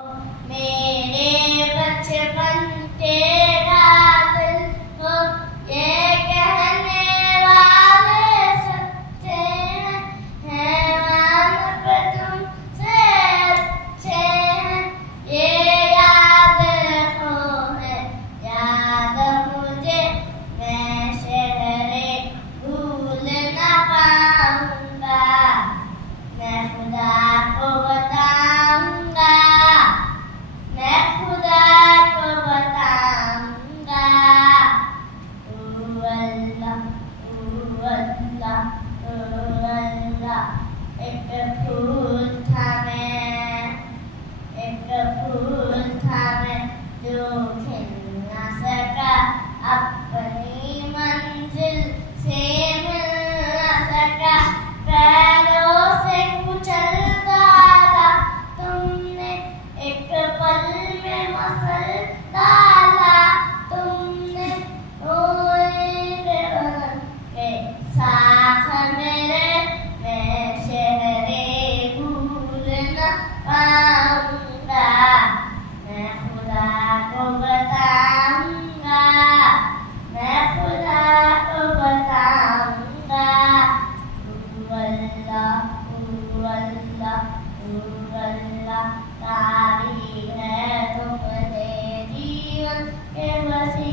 मेरे बचपन तेरा दिल हो, ये कहने वाले सच्चे हैं, हैवान पे तुमसे अच्छे हैं। ये याद रखो है याद मुझे, मैं शहरे भूल न पाऊंगा। मैं खुदा को बताऊंगा, मैं खुदा को बताऊंगा। अल्लाह अल्लाह अल्लाह। एक फूल था मैं जो खिल ना सका, अपनी मंजिल से मिल ना सका। पैरों से कुचल डाला तुमने, एक पल में मसल डाला तुमने। रोएंगे बन के साथ मेरे, मैं शहरे भूल न पाऊंगा। मैं खुदा को बताऊंगा, मैं खुदा को बताऊंगा। अल्लाह तारीफ है तुमने जीवन के